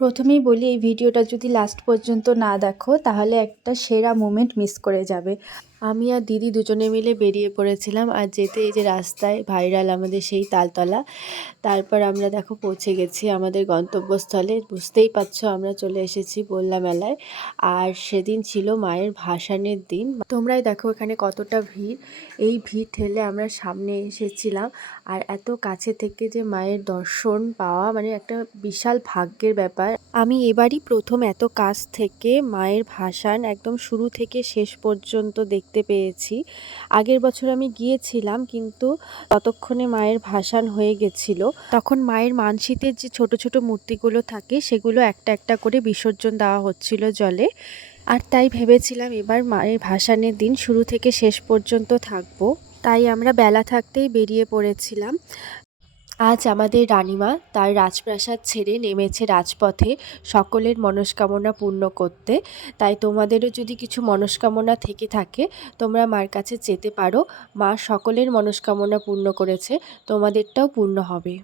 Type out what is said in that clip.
প্রথমেই বলি, এই ভিডিওটা যদি লাস্ট পর্যন্ত না দেখো তাহলে একটা সেরা মোমেন্ট মিস করে যাবে। আমি আর দিদি দুজনে মিলে বেরিয়ে পড়েছিলাম, আর যেতে এই যে রাস্তায় ভাইরাল আমাদের সেই তালতলা। তারপর আমরা দেখো পৌঁছে গেছি আমাদের গন্তব্যস্থলে। বুঝতেই পারছো আমরা চলে এসেছি বললা মেলায়। আর সেদিন ছিল মায়ের ভাসানের দিন। তোমরাই দেখো এখানে কতটা ভিড়। এই ভিড় ঠেলে আমরা সামনে এসেছিলাম, আর এত কাছে থেকে যে মায়ের দর্শন পাওয়া মানে একটা বিশাল ভাগ্যের ব্যাপার। আমি এবারই প্রথম এত কাছ থেকে মায়ের ভাসান একদম শুরু থেকে শেষ পর্যন্ত দেখতে পেয়েছি। আগের বছর আমি গিয়েছিলাম, কিন্তু ততক্ষণে মায়ের ভাসান হয়ে গেছিল। তখন মায়ের মানসিতের যে ছোট ছোট মূর্তিগুলো থাকে সেগুলো একটা একটা করে বিসর্জন দেওয়া হচ্ছিল জলে। আর তাই ভেবেছিলাম এবার মায়ের ভাসানের দিন শুরু থেকে শেষ পর্যন্ত থাকবো। তাই আমরা বেলা থাকতেই বেরিয়ে পড়েছিলাম। আজ আমাদের রানীমা তার রাজপ্রাসাদ ছেড়ে নেমেছে রাজপথে সকলের মনস্কামনা পূর্ণ করতে। তাই তোমাদেরও যদি কিছু মনস্কামনা থেকে থাকে তোমরা মার কাছে যেতে পারো। মা সকলের মনস্কামনা পূর্ণ করেছে, তোমাদেরটাও পূর্ণ হবে।